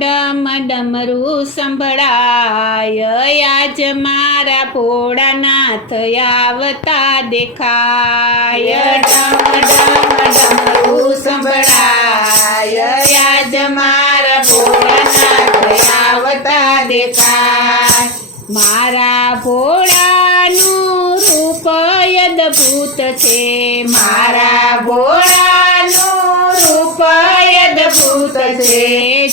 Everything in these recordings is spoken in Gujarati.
ડમ ડમરું સંભળાય, આજ મારા ભોળાનાથ આવતા દેખાય. ડમ ડમ ડમરું સંભળાય, આજ મારા ભોળાનાથ આવતા દેખાય. મારા ભોળાનું રૂપ અદભુત છે, મારા ભોળાનું રૂપ અદભુત છે.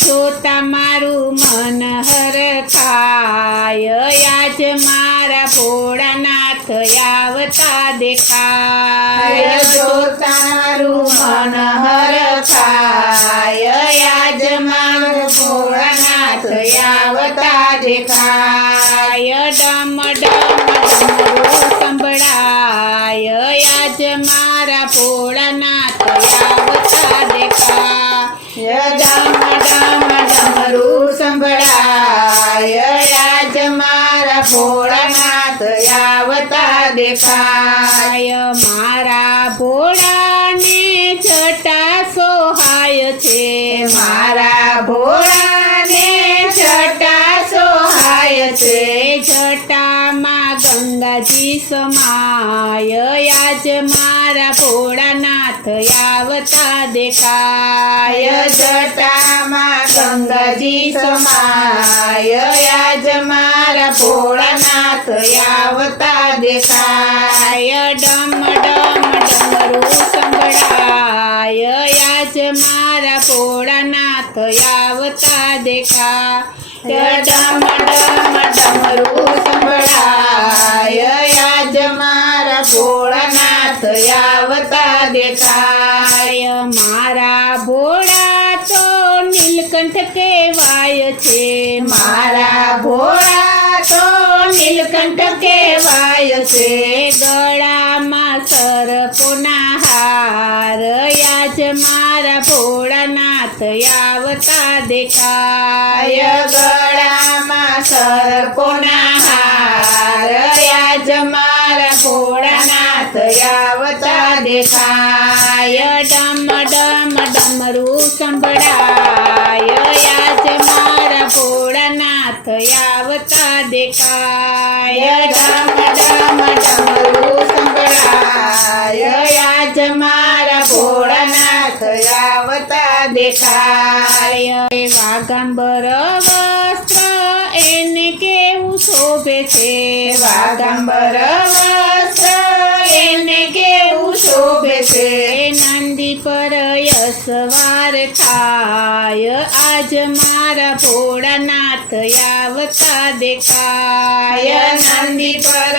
જોતા મારું મન હરખાય, આજ મારા ભોળાનાથ આવતા દેખાય. જોતા મારું મન હરખાય, આજ મારા ભોળાનાથ આવતા દેખાય. ડમ ડમ ડમરું સંભળાય, આજ મારા ભોળાનાથ આવતા દેખાય. ડમ ડમ ડમરું સંભળાય, આજ મારા ભોળાનાથ આવતા દેખાય. મારા ભોળાને જટા સોહાય છે, મારા ભોળાને જટા સોહાય છે. જટામાં ગંગાજી સમાય, આજ મારા ભોળાનાથ આવતા દેખાય. જટામાં ગંગાજી સમાય, આજ મારા ભોળાનાથ આવતા દેખાય. ડમ ડમ ડમરું સંભળાય, આજ મારા ભોળાનાથ આવતા દેખાય. ડમ ડમ ડમરું સંભળાય, આજ મારા ભોળાનાથ આવતા દેખાય. મારા ભોળા તો નીલકંઠ કહેવાય છે, મારા ભોળા તો નીલકંઠ કહેવાય છે. ગળામાં સર્પોના હાર, આજ મારા ભોળાનાથ આવતા દેખાય. ગળામાં સર્પોના હાર, આજ મારા ભોળાનાથ આવતા દેખાય. ડમ ડમ ડમરું સંભળાય, આજ મારા ભોળાનાથ આવતા દેખાય. ડમ ડમ ડમરું સંભળાય, આજ મારા ભોળાનાથ આવતા દેખાય. વાઘંબર વસ્ત્ર એને કેવું શોભે છે, વાઘંબર વસ્ત્ર એને કેવું શોભે છે. નંદી પર સવાર થાય, આજ મારા ભોળાનાથ આવતા દેખાય. નંદી પર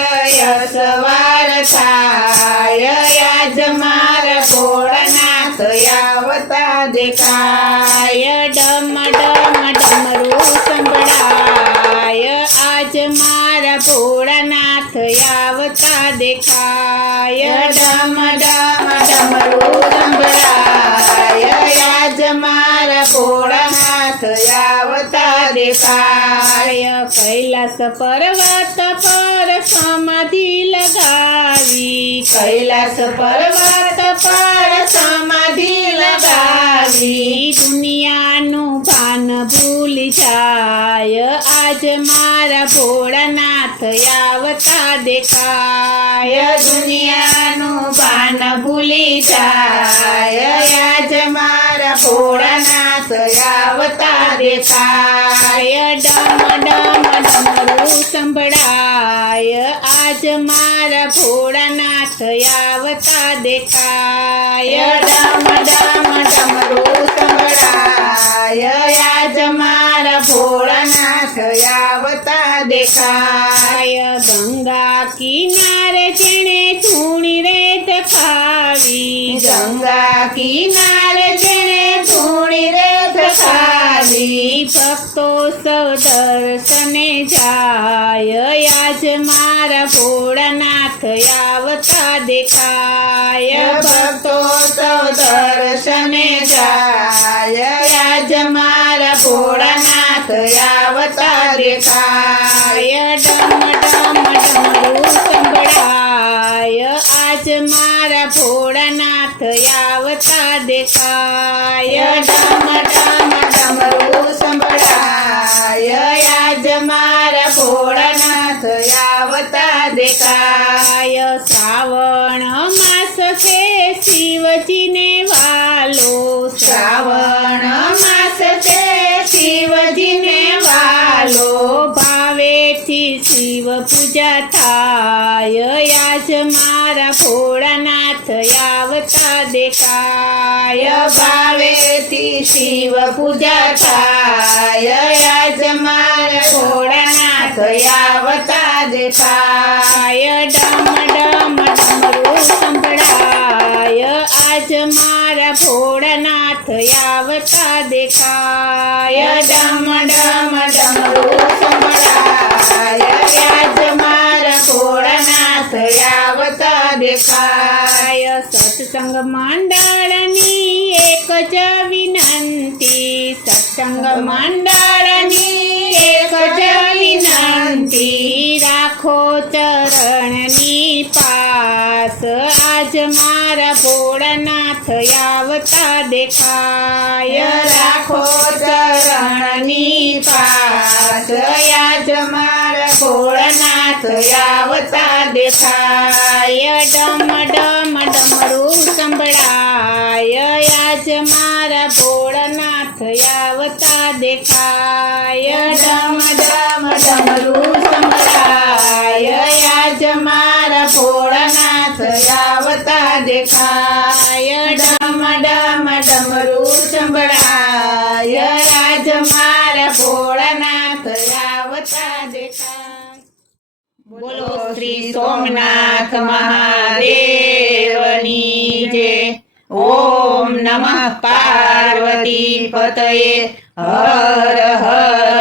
સવાર થાય, આજ મારા ભોળાનાથ આવતા દેખાય. ડમ ડમ ડમરું સંભળાય, આજ મારા ભોળાનાથ આવતા દેખાય. ડમ ડમ ડમરું સંભળાય, આજ મારા ભોળાનાથ આવતા દેખાય. કૈલાસ પર્વત પર સમાધિ લગાવી, કૈલાસ પર્વત પર સમાધિ લગાવી. દુનિયાનું ભાન ભૂલી જાય, આજ મારા ભોળાનાથ આવતા દેખાય. દુનિયાનું ભાન ભૂલી જાય, આજ મારા ભોળાનાથ આવતા દેખાય. ડમ ડમ ડમરું સંભળાય, આજ મારા ભોળાનાથ આવતા દેખાય. ડમ ડમ ડમરું સંભળાય, આજ મારા ભોળાનાથ આવતા દેખાય. ગંગા કિનારે જેણે ધૂણી રેત ખાવી, ગંગા કિનારે જેણે ધૂણી રેત ખાવી. ભક્તો સૌ દર્શને જાય, આજ મારા ભોળાનાથ આવતા દેખાય. ભક્તો સૌ દર્શને જાય, આજ મારા ભોળાનાથ આવતા દેખાય. ડમ ડમ ડમરું સંભળાય, આજ મારા ભોળાનાથ આવતા દેખાય. ડમ ડમ ડમરું સંભળાય. દેખાય શ્રાવણ માસ છે શિવજીને વાલો શ્રાવણ માસ છે શિવજીને વાલો ભાવેથી શિવ પૂજા થાય આજ મારા ભોળાનાથ આવતા દેખાય ભાવેથી શિવ પૂજા થાય આજ મારા ભોળાનાથ આવતા દેખાય ડમ ડમ ડમરું સંભળાય આજ મારા ભોળાનાથ આવતા દેખાય ડમ ડમ ડમરું સંભળાય આજ મારા ભોળાનાથ આવતા દેખાય સત્સંગ મંડળની એક જ વિનંતી સત્સંગ મંડળની એક જ વિનંતી રાખો ચરણની પાસ આજ મારા ભોળાનાથ આવતા દેખાય રાખો ચરણની પાસ આજ મારા ભોળાનાથ આવતા દેખાય ડમ ડમ ડમરું સંભળાય આજ મારા ભોળાનાથ આવતા દેખાય ડમ ડમ ડમરું સંભળાય આજ મારા ભોળાનાથ આવતા દેખાય ડમ ડમ ડમરું સંભળાય આજ મારા ભોળાનાથ આવતા દેખાય બોલો શ્રી સોમનાથ મહાદેવની જય ઓમ નમઃ પાર્વતી પતયે હર હર